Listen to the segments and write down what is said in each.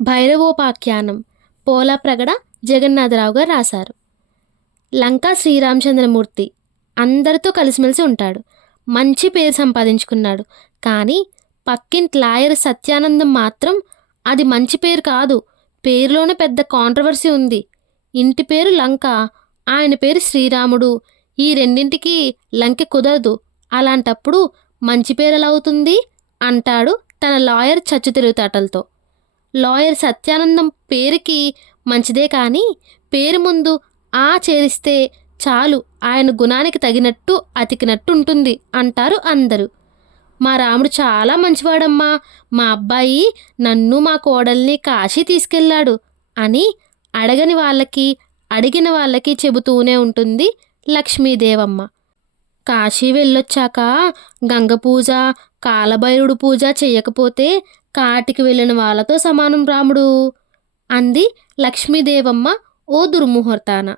భైరవోపాఖ్యానం పోలాప్రగడ జగన్నాథరావు గారు రాశారు. లంకా శ్రీరామచంద్రమూర్తి అందరితో కలిసిమెలిసి ఉంటాడు. మంచి పేరు సంపాదించుకున్నాడు. కానీ పక్కింటి లాయర్ సత్యానందం మాత్రం అది మంచి పేరు కాదు, పేరులోనే పెద్ద కాంట్రవర్సీ ఉంది. ఇంటి పేరు లంక, ఆయన పేరు శ్రీరాముడు. ఈ రెండింటికి లంకె కుదరదు. అలాంటప్పుడు మంచి పేరు ఎలా అవుతుంది అంటాడు తన లాయర్ చచ్చు తిరుగుతాటలతో. లాయర్ సత్యానందం పేరుకి మంచిదే కానీ పేరు ముందు ఆ చేరిస్తే చాలు ఆయన గుణానికి తగినట్టు అతికినట్టు ఉంటుంది అంటారు అందరూ. మా రాముడు చాలా మంచివాడమ్మా, మా అబ్బాయి నన్ను మా కోడల్ని కాశీ తీసుకెళ్ళాడు అని అడగని వాళ్ళకి అడిగిన వాళ్ళకి చెబుతూనే ఉంటుంది లక్ష్మీదేవమ్మ. కాశీ వెళ్ళొచ్చాక గంగ పూజ కాలభైరుడు పూజ చెయ్యకపోతే కాటికి వెళ్ళిన వాళ్ళతో సమానం రాముడు అంది లక్ష్మీదేవమ్మ ఓ దుర్ముహూర్తాన.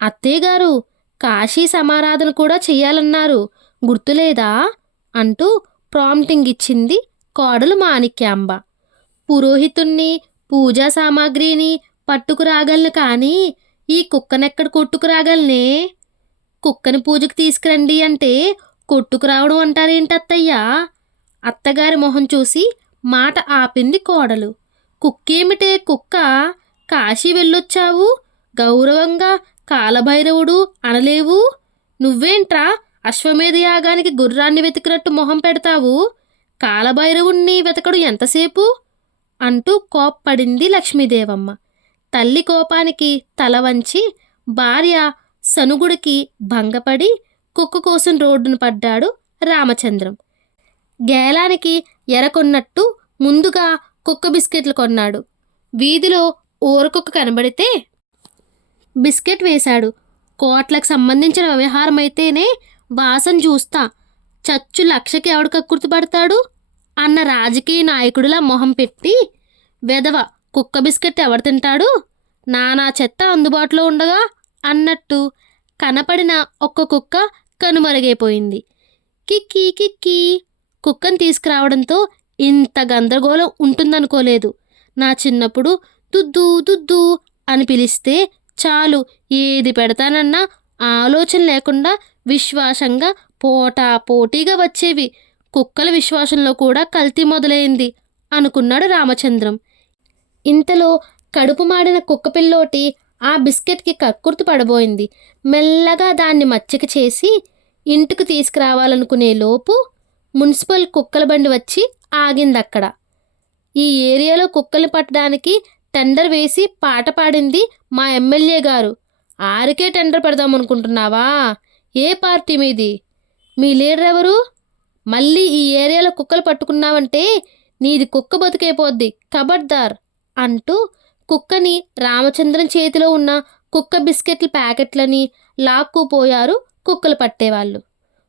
అత్తయ్యగారు కాశీ సమారాధన కూడా చెయ్యాలన్నారు, గుర్తులేదా అంటూ ప్రాంప్టింగ్ ఇచ్చింది కోడలు మాణిక్యాంబ. పురోహితుణ్ణి పూజా సామాగ్రిని పట్టుకురాగలను కానీ ఈ కుక్కనెక్కడ కొట్టుకురాగలనే? కుక్కని పూజకు తీసుకురండి అంటే కొట్టుకురావడం అంటారేంటత్తయ్యా? అత్తగారి మొహం చూసి మాట ఆపింది కోడలు. కుక్కేమిటే కుక్క, కాశీ వెళ్ళొచ్చావు, గౌరవంగా కాలభైరవుడు అనలేవు? నువ్వేంట్రా అశ్వమేధ యాగానికి గుర్రాన్ని వెతికినట్టు మొహం పెడతావు? కాలభైరవుణ్ణి వెతకడు ఎంతసేపు అంటూ కోప్పడింది లక్ష్మీదేవమ్మ. తల్లి కోపానికి తల వంచి భార్య సనుగుడికి భంగపడి కుక్క కోసం రోడ్డును పడ్డాడు రామచంద్రం. గేలానికి ఎరకొన్నట్టు ముందుగా కుక్క బిస్కెట్లు కొన్నాడు. వీధిలో ఊరకుక్క కనబడితే బిస్కెట్ వేశాడు. కోట్లకు సంబంధించిన వ్యవహారం అయితేనే వాసన చూస్తా, చచ్చు లక్షకి ఎవడికి గుర్తుపడతాడు అన్న రాజకీయ నాయకుడిలా మొహం పెట్టి, వెధవ కుక్క బిస్కెట్ ఎవడు తింటాడు, నానా చెత్త అందుబాటులో ఉండగా అన్నట్టు కనపడిన ఒక్క కుక్క కనుమరుగైపోయింది. కిక్కీ కిక్కీ కుక్కను తీసుకురావడంతో ఇంత గందరగోళం ఉంటుందనుకోలేదు. నా చిన్నప్పుడు దుద్దు దుద్దు అని పిలిస్తే చాలు ఏది పెడతానన్నా ఆలోచన లేకుండా విశ్వాసంగా పోటాపోటీగా వచ్చేవి. కుక్కల విశ్వాసంలో కూడా కల్తీ మొదలైంది అనుకున్నాడు రామచంద్రం. ఇంతలో కడుపు మాడిన కుక్క పిల్లోటి ఆ బిస్కెట్కి కక్కుర్తి పడబోయింది. మెల్లగా దాన్ని మచ్చిక చేసి ఇంటికి తీసుకురావాలనుకునే లోపు మున్సిపల్ కుక్కల బండి వచ్చి ఆగిందక్కడ. ఈ ఏరియాలో కుక్కల్ని పట్టడానికి టెండర్ వేసి పాట పాడింది మా ఎమ్మెల్యే గారు. ఆరికే టెండర్ పెడదామనుకుంటున్నావా? ఏ పార్టీ మీది? మీ లీడర్ ఎవరు? మళ్ళీ ఈ ఏరియాలో కుక్కలు పట్టుకున్నావంటే నీది కుక్క బతుకైపోద్ది, ఖబర్దార్ అంటూ కుక్కని రామచంద్రన్ చేతిలో ఉన్న కుక్క బిస్కెట్ల ప్యాకెట్లని లాక్కుపోయారు కుక్కలు పట్టేవాళ్ళు.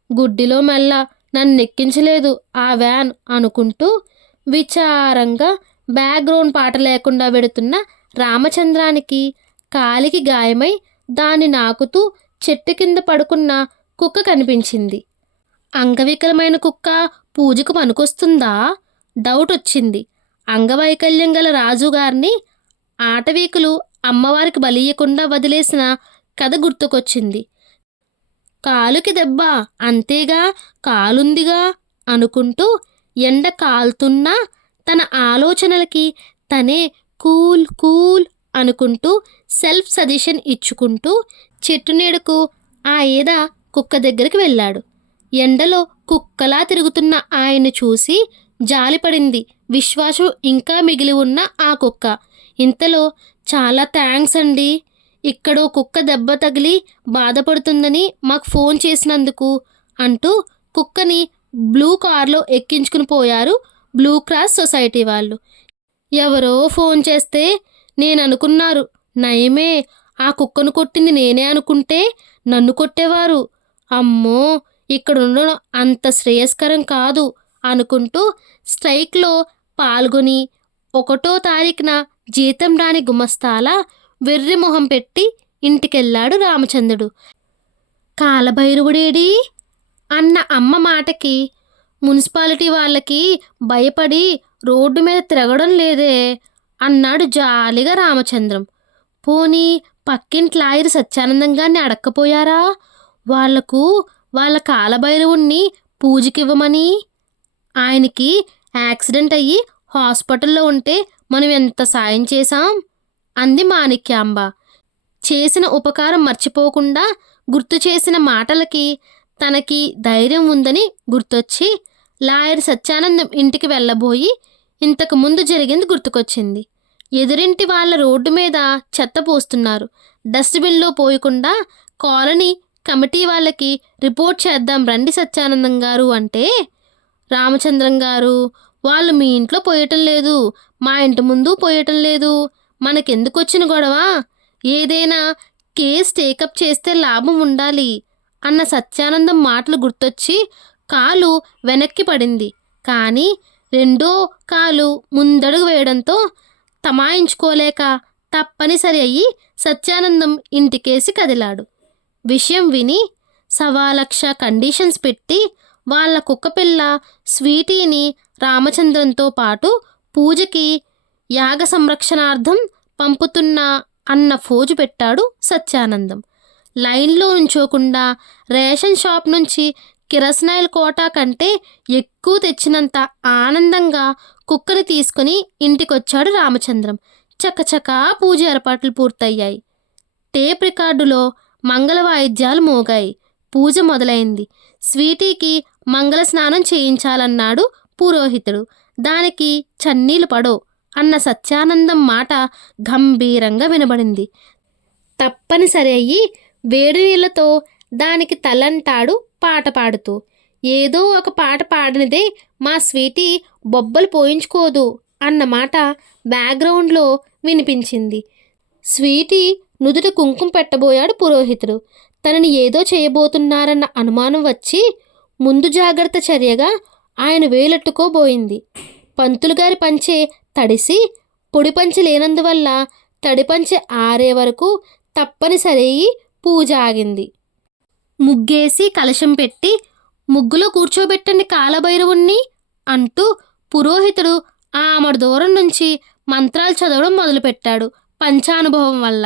గుడ్డిలో మెల్ల నన్ను ఎక్కించలేదు ఆ వ్యాన్ అనుకుంటూ విచారంగా బ్యాక్గ్రౌండ్ పాట లేకుండా వెడుతున్న రామచంద్రానికి కాలికి గాయమై దాన్ని నాకుతూ చెట్టు కింద పడుకున్న కుక్క కనిపించింది. అంగవికలమైన కుక్క పూజకు పనికొస్తుందా? డౌట్ వచ్చింది. అంగవైకల్యం గల రాజుగారిని ఆటవీకులు అమ్మవారికి బలియకుండా వదిలేసిన కథ గుర్తుకొచ్చింది. కాలుకి దెబ్బ అంతేగా, కాలుందిగా అనుకుంటూ ఎండ కాలుతున్నా తన ఆలోచనలకి తనే కూల్ కూల్ అనుకుంటూ సెల్ఫ్ సజెషన్ ఇచ్చుకుంటూ చెట్టు నీడకు ఆ ఏద కుక్క దగ్గరికి వెళ్ళాడు. ఎండలో కుక్కలా తిరుగుతున్న ఆయన్ని చూసి జాలిపడింది విశ్వాసం ఇంకా మిగిలి ఉన్న ఆ కుక్క. ఇంతలో చాలా థ్యాంక్స్ అండి, ఇక్కడో కుక్క దెబ్బ తగిలి బాధపడుతుందని మాకు ఫోన్ చేసినందుకు అంటూ కుక్కని బ్లూ కార్లో ఎక్కించుకుని పోయారు బ్లూ క్రాస్ సొసైటీ వాళ్ళు. ఎవరో ఫోన్ చేస్తే నేను అనుకున్నారు, నయమే ఆ కుక్కను కొట్టింది నేనే అనుకుంటే నన్ను కొట్టేవారు. అమ్మో ఇక్కడ ఉండడం అంత శ్రేయస్కరం కాదు అనుకుంటూ స్ట్రైక్లో పాల్గొని 1వ తారీఖున జీతం రాని గుమస్తాల వెర్రి మొహం పెట్టి ఇంటికెళ్ళాడు రామచంద్రుడు. కాలభైరవుడేడి అన్న అమ్మ మాటకి మున్సిపాలిటీ వాళ్ళకి భయపడి రోడ్డు మీద తిరగడం లేదే అన్నాడు జాలిగా రామచంద్రం. పోనీ పక్కింటి లాయర్ సత్యానందం గారిని అడక్కపోయారా? వాళ్లకు వాళ్ళ కాలభైరవుణ్ణి పూజకివ్వమని. ఆయనకి యాక్సిడెంట్ అయ్యి హాస్పిటల్లో ఉంటే మనం ఎంత సాయం చేశాం అంది మాణిక్యాంబ. చేసిన ఉపకారం మర్చిపోకుండా గుర్తు చేసిన మాటలకి తనకి ధైర్యం ఉందని గుర్తొచ్చి లాయర్ సత్యానందం ఇంటికి వెళ్ళబోయి ఇంతకు ముందు జరిగింది గుర్తుకొచ్చింది. ఎదురింటి వాళ్ళ రోడ్డు మీద చెత్త పోస్తున్నారు. డస్ట్బిన్లో పోయకుండా కాలనీ కమిటీ వాళ్ళకి రిపోర్ట్ చేద్దాం రండి సత్యానందం గారు అంటే, రామచంద్రం గారు వాళ్ళు మీ ఇంట్లో పోయటం లేదు, మా ఇంటి ముందు పోయటం లేదు, మనకెందుకు వచ్చిన గొడవ, ఏదైనా కేస్ టేకప్ చేస్తే లాభం ఉండాలి అన్న సత్యానందం మాటలు గుర్తొచ్చి కాలు వెనక్కి పడింది. కానీ రెండో కాలు ముందడుగు వేయడంతో తమాయించుకోలేక తప్పనిసరి అయ్యి సత్యానందం ఇంటికేసి కదిలాడు. విషయం విని 1,00,000 కండిషన్స్ పెట్టి వాళ్ళ కుక్కపిల్ల స్వీటీని రామచంద్రంతో పాటు పూజకి యాగ సంరక్షణార్థం పంపుతున్నా అన్న ఫోజు పెట్టాడు సత్యానందం. లైన్లో ఉంచోకుండా రేషన్ షాప్ నుంచి కిరసనాయిల్ కోటా కంటే ఎక్కువ తెచ్చినంత ఆనందంగా కుక్కని తీసుకుని ఇంటికొచ్చాడు రామచంద్రం. చకచకా పూజ ఏర్పాట్లు పూర్తయ్యాయి. టేప్ రికార్డులో మంగళ వాయిద్యాలు మోగాయి. పూజ మొదలైంది. స్వీటీకి మంగళ స్నానం చేయించాలన్నాడు పురోహితుడు. దానికి చన్నీళ్ళు పడో అన్న సత్యానందం మాట గంభీరంగా వినబడింది. తప్పనిసరి అయ్యి వేడి నీళ్లతో దానికి తలంటాడు పాట పాడుతూ. ఏదో ఒక పాట పాడినదే మా స్వీటీ బొబ్బలు పోయించుకోదు అన్నమాట బ్యాక్గ్రౌండ్లో వినిపించింది. స్వీటీ నుదుట కుంకుమ పెట్టబోయాడు పురోహితుడు. తనని ఏదో చేయబోతున్నారన్న అనుమానం వచ్చి ముందు జాగ్రత్త చర్యగా ఆయన వేలెట్టుకోబోయింది. పంతులుగారి పంచె తడిసి పొడి పంచె లేనందువల్ల తడి పంచె ఆరే వరకు తప్పనిసరి పూజ ఆగింది. ముగ్గేసి కలశం పెట్టి ముగ్గులో కూర్చోబెట్టండి కాలభైరవుణ్ణి అంటూ పురోహితుడు ఆమడ దూరం నుంచి మంత్రాలు చదవడం మొదలుపెట్టాడు. పంచానుభవం వల్ల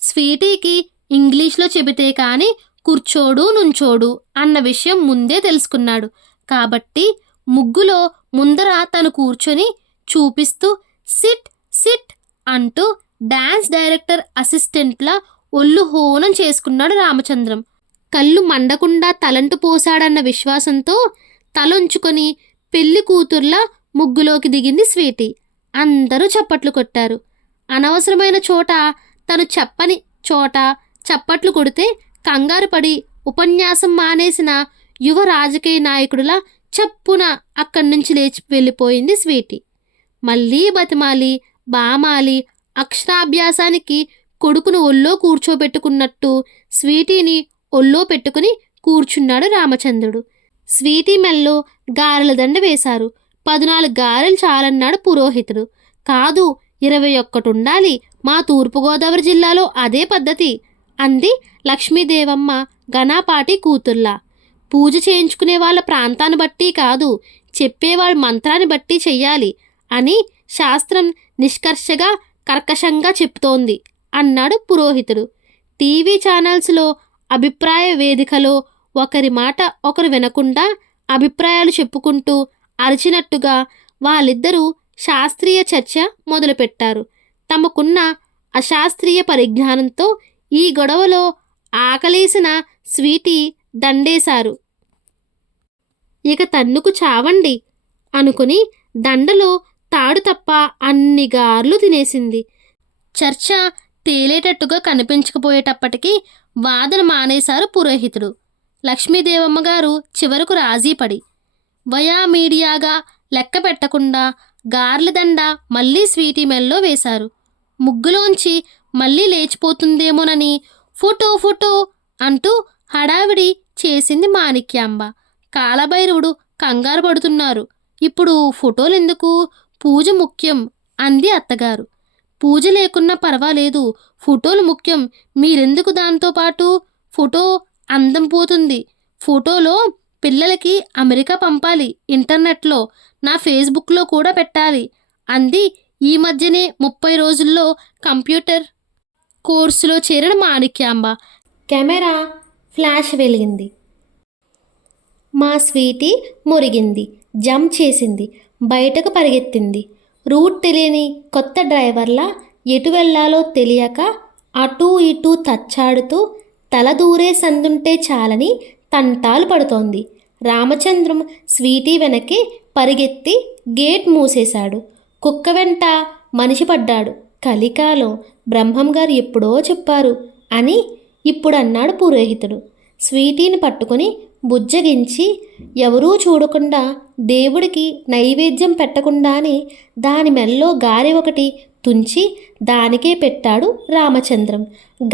స్వీటీకి ఇంగ్లీష్లో చెబితే కానీ కూర్చోడు నుంచోడు అన్న విషయం ముందే తెలుసుకున్నాడు. కాబట్టి ముగ్గులో ముందర తను కూర్చొని చూపిస్తూ సిట్ సిట్ అంటూ డాన్స్ డైరెక్టర్ అసిస్టెంట్లా ఒళ్ళు హోనం చేసుకున్నాడు రామచంద్రం. కళ్ళు మండకుండా తలంటు పోసాడన్న విశ్వాసంతో తలొంచుకొని పెళ్లి కూతుర్లా ముగ్గులోకి దిగింది స్వీటీ. అందరూ చప్పట్లు కొట్టారు. అనవసరమైన చోట తను చెప్పని చోట చప్పట్లు కొడితే కంగారు పడి ఉపన్యాసం మానేసిన యువ రాజకీయ నాయకుడిలా చప్పున అక్కడి నుంచి లేచి వెళ్ళిపోయింది స్వీటీ. మళ్ళీ బతిమాలి బామాలి అక్షరాభ్యాసానికి కొడుకును ఒళ్ళో కూర్చోబెట్టుకున్నట్టు స్వీటీని ఒళ్ళో పెట్టుకుని కూర్చున్నాడు రామచంద్రుడు. స్వీటీ మెల్లో గారెల దండ వేశారు. 14 గారెలు చాలన్నాడు పురోహితుడు. కాదు 21 ఉండాలి, మా తూర్పుగోదావరి జిల్లాలో అదే పద్ధతి అంది లక్ష్మీదేవమ్మ ఘనాపాటి కూతుర్లా. పూజ చేయించుకునే వాళ్ళ ప్రాంతాన్ని బట్టి కాదు, చెప్పేవాళ్ళ మంత్రాన్ని బట్టి చెయ్యాలి అని శాస్త్రం నిష్కర్షగా కర్కశంగా చెప్తోంది అన్నాడు పురోహితుడు. టీవీ ఛానల్స్లో అభిప్రాయ వేదికలో ఒకరి మాట ఒకరు వినకుండా అభిప్రాయాలు చెప్పుకుంటూ అరిచినట్టుగా వాళ్ళిద్దరూ శాస్త్రీయ చర్చ మొదలుపెట్టారు. తమకున్న అశాస్త్రీయ పరిజ్ఞానంతో ఈ గొడవలో ఆకలేసిన స్వీటీ దండేశారు. ఇక తన్నుకు చావండి అనుకుని దండలో తాడు తప్ప అన్ని గార్లు తినేసింది. చర్చ తేలేటట్టుగా కనిపించకపోయేటప్పటికీ వాదన మానేశారు పురోహితుడు. లక్ష్మీదేవమ్మ గారు చివరకు రాజీపడి వయా మీడియాగా లెక్క పెట్టకుండా గార్ల దండ మళ్ళీ స్వీటీ మెల్లో వేశారు. ముగ్గులోంచి మళ్ళీ లేచిపోతుందేమోనని ఫోటో ఫోటో అంటూ హడావిడి చేసింది మాణిక్యాంబ. కాలభైరవుడు కంగారు పడుతున్నారు. ఇప్పుడు ఫోటోలెందుకు, పూజ ముఖ్యం అంది అత్తగారు. పూజ లేకున్నా పర్వాలేదు, ఫోటోలు ముఖ్యం, మీరెందుకు దాంతోపాటు, ఫోటో అందం పోతుంది, ఫోటోలో పిల్లలకి అమెరికా పంపాలి, ఇంటర్నెట్లో, నా ఫేస్బుక్లో కూడా పెట్టాలి అంది ఈ మధ్యనే 30 రోజుల్లో కంప్యూటర్ కోర్సులో చేరిన మాణిక్యాంబ. కెమెరా ఫ్లాష్ వెలిగింది. మా స్వీటీ మురిగింది, జంప్ చేసింది, బయటకు పరిగెత్తింది. రూట్ తెలియని కొత్త డ్రైవర్లా ఎటు వెళ్ళాలో తెలియక అటూ ఇటూ తచ్చాడుతూ తల దూరే సందుంటే చాలని తంటాలు పడుతోంది. రామచంద్రం స్వీటీ వెనక్కి పరిగెత్తి గేట్ మూసేశాడు. కుక్క వెంట మనిషి పడ్డాడు. కలికాలం బ్రహ్మం గారు ఎప్పుడో చెప్పారు అని ఇప్పుడన్నాడు పురోహితుడు. స్వీటీని పట్టుకొని బుజ్జగించి ఎవరూ చూడకుండా దేవుడికి నైవేద్యం పెట్టకుండానే దాని మెల్లో గారె ఒకటి తుంచి దానికే పెట్టాడు రామచంద్రం.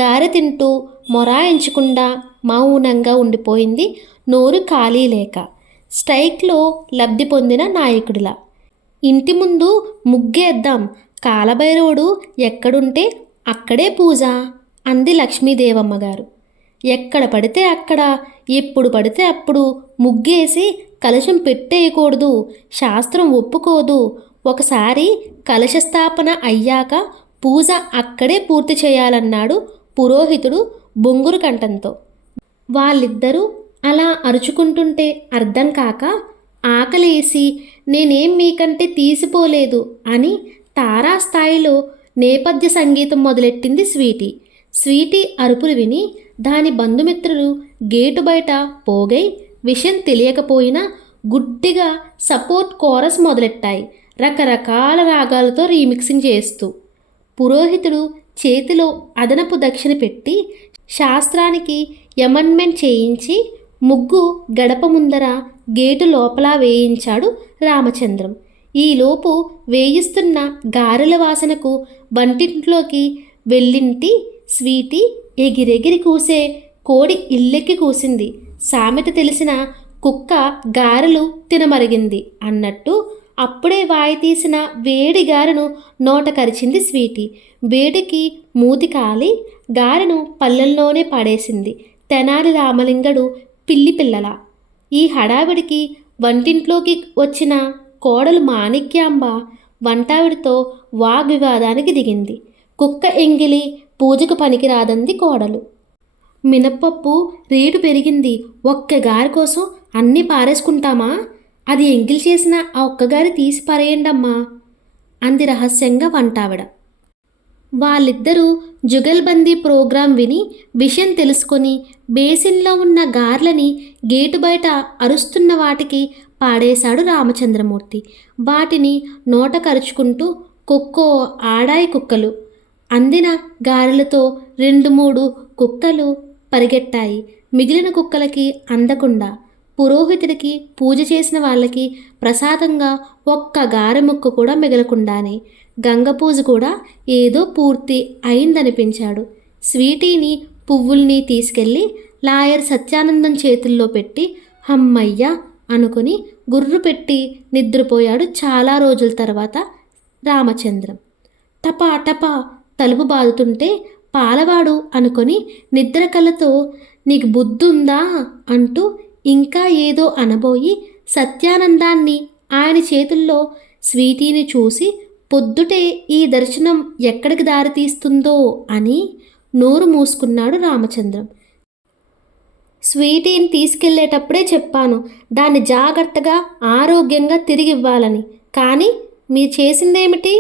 గారె తింటూ మొరాయించకుండా మౌనంగా ఉండిపోయింది, నోరు ఖాళీ లేక. స్ట్రైక్లో లబ్ధి పొందిన నాయకుడిలా. ఇంటి ముందు ముగ్గేద్దాం, కాలభైరవుడు ఎక్కడుంటే అక్కడే పూజ అంది లక్ష్మీదేవమ్మ గారు. ఎక్కడ పడితే అక్కడ ఎప్పుడు పడితే అప్పుడు ముగ్గేసి కలశం పెట్టేయకూడదు, శాస్త్రం ఒప్పుకోదు. ఒకసారి కలశ స్థాపన అయ్యాక పూజ అక్కడే పూర్తి చేయాలన్నాడు పురోహితుడు బొంగురు కంఠంతో. వాళ్ళిద్దరూ అలా అరుచుకుంటుంటే అర్థం కాక ఆకలేసి నేనేం మీకంటే తీసిపోలేదు అని తారాస్థాయిలో నేపథ్య సంగీతం మొదలెట్టింది స్వీటీ. స్వీటీ అరుపులు విని దాని బంధుమిత్రులు గేటు బయట పోగై విషయం తెలియకపోయినా గుడ్డిగా సపోర్ట్ కోరస్ మొదలెట్టాయి, రకరకాల రాగాలతో రీమిక్సింగ్ చేస్తూ. పురోహితుడు చేతిలో అదనపు దక్షిణ పెట్టి శాస్త్రానికి ఎమెండ్మెంట్ చేయించి ముగ్గు గడప ముందర గేటు లోపల వేయించాడు రామచంద్రం. ఈలోపు వేయిస్తున్న గారెల వాసనకు వంటింట్లోకి వెళ్ళింటి స్వీటీ ఎగిరెగిరి కూసే కోడి ఇల్లెక్కి కూసింది. సామెత తెలిసిన కుక్క గారెలు తినమరిగింది అన్నట్టు అప్పుడే వాయి తీసిన వేడి గారెను నోట కరిచింది స్వీటీ. వేడికి మూతి కాలి గారెను పల్లెల్లోనే పడేసింది తెనాలి రామలింగడు పిల్లి పిల్లల. ఈ హడావిడికి వంటింట్లోకి వచ్చిన కోడలు మాణిక్యాంబ వంటావిడితో వాగ్వివాదానికి దిగింది. కుక్క ఎంగిలి పూజకు పనికిరాదంది కోడలు. మినప్పప్పు రేటు పెరిగింది, ఒక్క గారి కోసం అన్నీ పారేసుకుంటామా? అది ఎంగిల్ చేసిన ఆ ఒక్కగారి తీసి పారేయండమ్మా అంది రహస్యంగా వంటావిడ. వాళ్ళిద్దరూ జుగల్బందీ ప్రోగ్రాం విని విషయం తెలుసుకొని బేసిన్లో ఉన్న గార్లని గేటు బయట అరుస్తున్న వాటికి పాడేశాడు రామచంద్రమూర్తి. వాటిని నోట కరుచుకుంటూ కుక్కో ఆడాయి కుక్కలు. అందిన గారెలతో 2-3 కుక్కలు పరిగెట్టాయి. మిగిలిన కుక్కలకి అందకుండా పురోహితుడికి పూజ చేసిన వాళ్ళకి ప్రసాదంగా ఒక్క గారె ముక్క కూడా మిగలకుండానే గంగ పూజ కూడా ఏదో పూర్తి అయిందనిపించాడు. స్వీటీని పువ్వుల్ని తీసుకెళ్ళి లాయర్ సత్యానందం చేతుల్లో పెట్టి హమ్మయ్య అనుకుని గుర్రు పెట్టి నిద్రపోయాడు చాలా రోజుల తర్వాత రామచంద్రం. టపా టపా తలుపు బాదుతుంటే పాలవాడు అనుకొని నిద్ర కళ్ళతో నీకు బుద్ధుందా అంటూ ఇంకా ఏదో అనబోయి సత్యానందాన్ని ఆయన చేతుల్లో స్వీటీని చూసి పొద్దుటే ఈ దర్శనం ఎక్కడికి దారితీస్తుందో అని నోరు మూసుకున్నాడు రామచంద్రం. స్వీటీని తీసుకెళ్లేటప్పుడే చెప్పాను దాన్ని జాగ్రత్తగా ఆరోగ్యంగా తిరిగి ఇవ్వాలని. కానీ మీరు చేసిందేమిటి?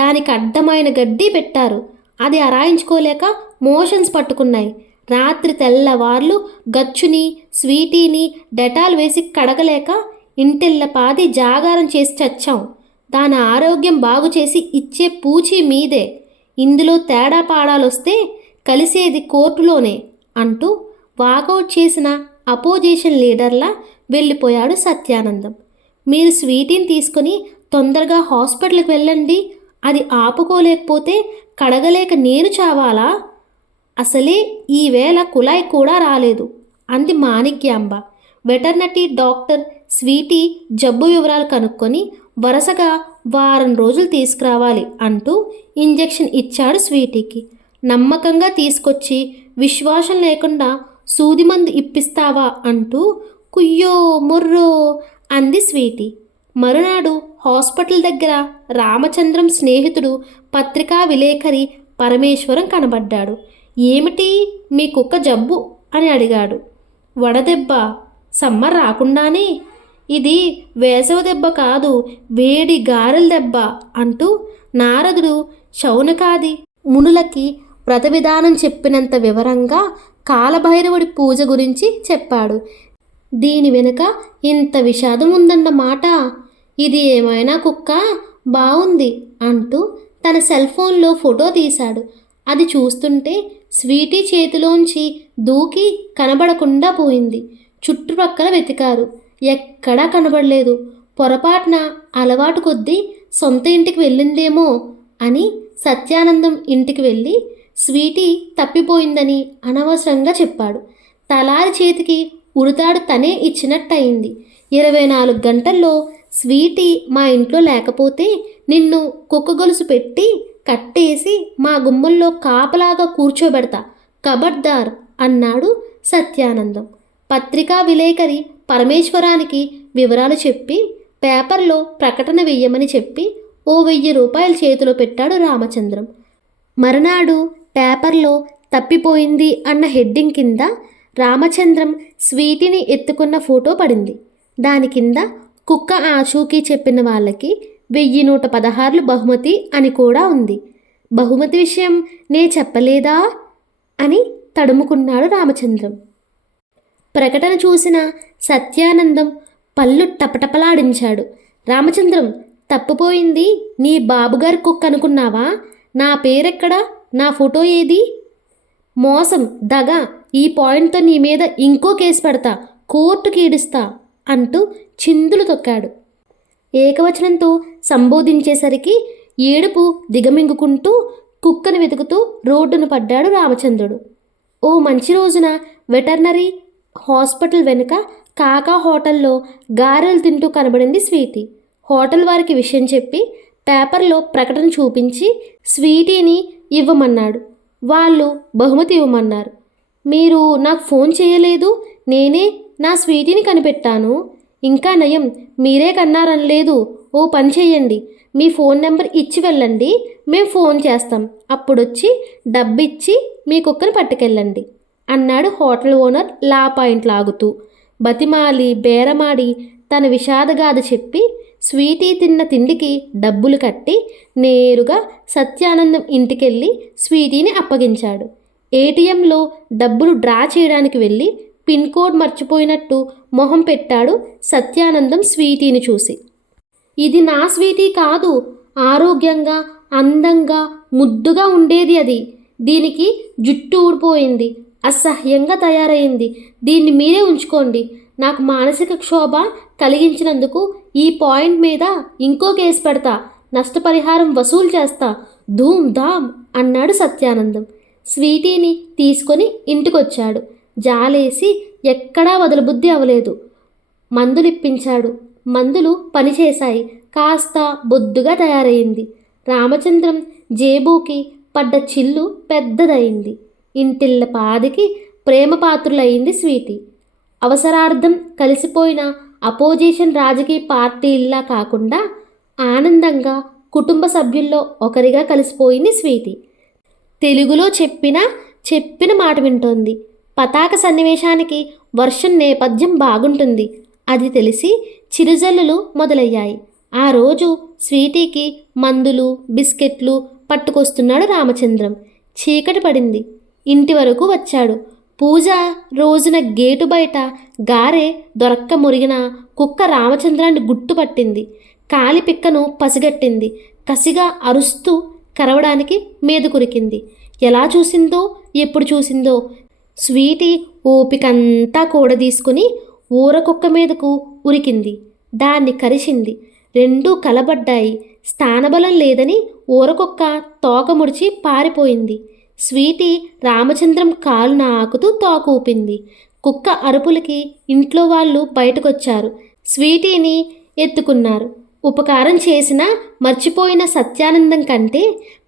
దానికి అడ్డమైన గడ్డి పెట్టారు. అది అరాయించుకోలేక మోషన్స్ పట్టుకున్నాయి. రాత్రి తెల్లవార్లు గచ్చుని స్వీటీని డెటాల్ వేసి కడగలేక ఇంటిల్లపాది జాగారం చేసి చచ్చాం. దాని ఆరోగ్యం బాగు చేసి ఇచ్చే పూచి మీదే. ఇందులో తేడా పాడాలొస్తే కలిసేది కోర్టులోనే అంటూ వాకౌట్ చేసిన అపోజిషన్ లీడర్లా వెళ్ళిపోయాడు సత్యానందం. మీరు స్వీటీని తీసుకొని తొందరగా హాస్పిటల్కి వెళ్ళండి. అది ఆపుకోలేకపోతే కడగలేక నేను చావాలా? అసలే ఈవేళ కుళాయి కూడా రాలేదు అంది మాణిక్యాంబ. వెటర్నరీ డాక్టర్ స్వీటీ జబ్బు వివరాలు కనుక్కొని వరుసగా వారం రోజులు తీసుకురావాలి అంటూ ఇంజెక్షన్ ఇచ్చాడు స్వీటీకి. నమ్మకంగా తీసుకొచ్చి విశ్వాసం లేకుండా సూదిమందు ఇప్పిస్తావా అంటూ కుయ్యో ముర్రో అంది స్వీటీ. మరునాడు హాస్పిటల్ దగ్గర రామచంద్రం స్నేహితుడు పత్రికా విలేకరి పరమేశ్వరం కనబడ్డాడు. ఏమిటి మీ కుక్క జబ్బు అని అడిగాడు. వడదెబ్బ, సమ్మర్ రాకుండానే. ఇది వేసవి దెబ్బ కాదు, వేడి గారెల దెబ్బ అంటూ నారదుడు శౌనకాది మునులకి వ్రత విధానం చెప్పినంత వివరంగా కాలభైరవుడి పూజ గురించి చెప్పాడు. దీని వెనుక ఇంత విషాదం ఉందన్నమాట. ఇది ఏమైనా కుక్క, బాగుంది అంటూ తన సెల్ ఫోన్లో ఫోటో తీశాడు. అది చూస్తుంటే స్వీటీ చేతిలోంచి దూకి కనబడకుండా పోయింది. చుట్టుపక్కల వెతికారు, ఎక్కడా కనబడలేదు. పొరపాటున అలవాటు కొద్దీ సొంత ఇంటికి వెళ్ళిందేమో అని సత్యానందం ఇంటికి వెళ్ళి స్వీటీ తప్పిపోయిందని అనవసరంగా చెప్పాడు. తలారి చేతికి ఉరితాడు తనే ఇచ్చినట్టయింది. 24 గంటల్లో స్వీటీ మా ఇంట్లో లేకపోతే నిన్ను కుక్క గొలుసు పెట్టి కట్టేసి మా గుమ్మంలో కాపలాగా కూర్చోబెడతా, కబడ్దార్ అన్నాడు సత్యానందం. పత్రికా విలేకరి పరమేశ్వరానికి వివరాలు చెప్పి పేపర్లో ప్రకటన వెయ్యమని చెప్పి ఓ 1000 రూపాయలు చేతిలో పెట్టాడు రామచంద్రం. మరునాడు పేపర్లో తప్పిపోయింది అన్న హెడ్డింగ్ కింద రామచంద్రం స్వీటీని ఎత్తుకున్న ఫోటో పడింది. దాని కింద కుక్క ఆచూకీ చెప్పిన వాళ్ళకి 1116 బహుమతి అని కూడా ఉంది. బహుమతి విషయం నే చెప్పలేదా అని తడుముకున్నాడు రామచంద్రం. ప్రకటన చూసిన సత్యానందం పళ్ళు టపటపలాడించాడు. రామచంద్రం, తప్పిపోయింది నీ బాబుగారి కుక్క అనుకున్నావా? నా పేరెక్కడా? నా ఫోటో ఏది? మోసం, దగ, ఈ పాయింట్తో నీ మీద ఇంకో కేసు పెడతా, కోర్టుకి ఈడుస్తా అంటూ చిందులు తొక్కాడు. ఏకవచనంతో సంబోధించేసరికి ఏడుపు దిగమింగుకుంటూ కుక్కను వెతుకుతూ రోడ్డును పడ్డాడు రామచంద్రుడు. ఓ మంచి రోజున వెటర్నరీ హాస్పిటల్ వెనుక కాకా హోటల్లో గారెలు తింటూ కనబడింది స్వీటీ. హోటల్ వారికి విషయం చెప్పి పేపర్లో ప్రకటన చూపించి స్వీటీని ఇవ్వమన్నాడు. వాళ్ళు బహుమతి ఇవ్వమన్నారు. మీరు నాకు ఫోన్ చేయలేదు, నేనే నా స్వీటీని కనిపెట్టాను. ఇంకా నయం, మీరే కన్నారనలేదు. ఓ పని చేయండి, మీ ఫోన్ నెంబర్ ఇచ్చి వెళ్ళండి, మేము ఫోన్ చేస్తాం, అప్పుడొచ్చి డబ్బిచ్చి మీ కుక్కను పట్టుకెళ్ళండి అన్నాడు హోటల్ ఓనర్ లా పాయింట్ లాగుతూ. బతిమాలి బేరమాడి తన విషాదగాథ చెప్పి స్వీటీ తిన్న తిండికి డబ్బులు కట్టి నేరుగా సత్యానందం ఇంటికెళ్ళి స్వీటీని అప్పగించాడు. ఏటీఎంలో డబ్బులు డ్రా చేయడానికి వెళ్ళి పిన్ కోడ్ మర్చిపోయినట్టు మొహం పెట్టాడు సత్యానందం స్వీటీని చూసి. ఇది నా స్వీటీ కాదు, ఆరోగ్యంగా అందంగా ముద్దుగా ఉండేది అది. దీనికి జుట్టు ఊడిపోయింది, అసహ్యంగా తయారైంది. దీన్ని మీరే ఉంచుకోండి. నాకు మానసిక క్షోభ కలిగించినందుకు ఈ పాయింట్ మీద ఇంకో కేసు పెడతా, నష్టపరిహారం వసూలు చేస్తా, ధూమ్ ధామ్ అన్నాడు సత్యానందం. స్వీటీని తీసుకొని ఇంటికొచ్చాడు. జాలేసి ఎక్కడా వదలబుద్ధి అవలేదు. మందులిప్పించాడు. మందులు పనిచేశాయి. కాస్త బొద్దుగా తయారైంది. రామచంద్రం జేబుకి పడ్డ చిల్లు పెద్దదయింది. ఇంటిళ్ళ పాదికి ప్రేమపాత్రులయింది స్వీటీ. అవసరార్థం కలిసిపోయిన అపోజిషన్ రాజకీయ పార్టీల్లా కాకుండా ఆనందంగా కుటుంబ సభ్యుల్లో ఒకరిగా కలిసిపోయింది స్వీటీ. తెలుగులో చెప్పిన మాట వింటోంది. పతాక సన్నివేశానికి వర్షం నేపథ్యం బాగుంటుంది. అది తెలిసి చిరుజల్లులు మొదలయ్యాయి. ఆ రోజు స్వీటీకి మందులు బిస్కెట్లు పట్టుకొస్తున్నాడు రామచంద్రం. చీకటి పడింది. ఇంటి వరకు వచ్చాడు. పూజ రోజున గేటు బయట గారె దొరక్క మురిగిన కుక్క రామచంద్రాన్ని గుర్తుపట్టింది. కాలిపిక్కను పసిగట్టింది. కసిగా అరుస్తూ కరవడానికి మీద కురికింది. ఎలా చూసిందో ఎప్పుడు చూసిందో స్వీటీ ఓపికంతా కూడదీసుకుని ఊరకుక్క మీదకు ఉరికింది. దాన్ని కరిచింది. రెండూ కలబడ్డాయి. స్థానబలం లేదని ఊరకుక్క తోక ముడిచి పారిపోయింది. స్వీటీ రామచంద్రం కాలు నాకుతూ తోక ఊపింది. కుక్క అరుపులకి ఇంట్లో వాళ్ళు బయటకొచ్చారు. స్వీటీని ఎత్తుకున్నారు. ఉపకారం చేసినా మర్చిపోయిన సత్యానందం కంటే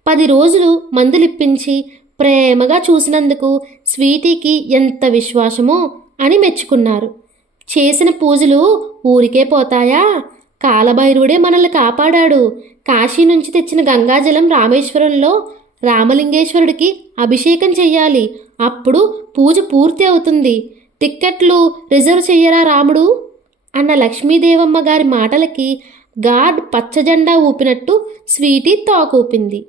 10 రోజులు మందులిప్పించి ప్రేమగా చూసినందుకు స్వీటీకి ఎంత విశ్వాసమో అని మెచ్చుకున్నారు. చేసిన పూజలు ఊరికే పోతాయా? కాలభైరవుడే మనల్ని కాపాడాడు. కాశీ నుంచి తెచ్చిన గంగాజలం రామేశ్వరంలో రామలింగేశ్వరుడికి అభిషేకం చెయ్యాలి. అప్పుడు పూజ పూర్తి అవుతుంది. టిక్కెట్లు రిజర్వ్ చెయ్యరా రాముడు అన్న లక్ష్మీదేవమ్మ గారి మాటలకి గార్డ్ పచ్చజెండా ఊపినట్టు స్వీటీ తోకూపింది.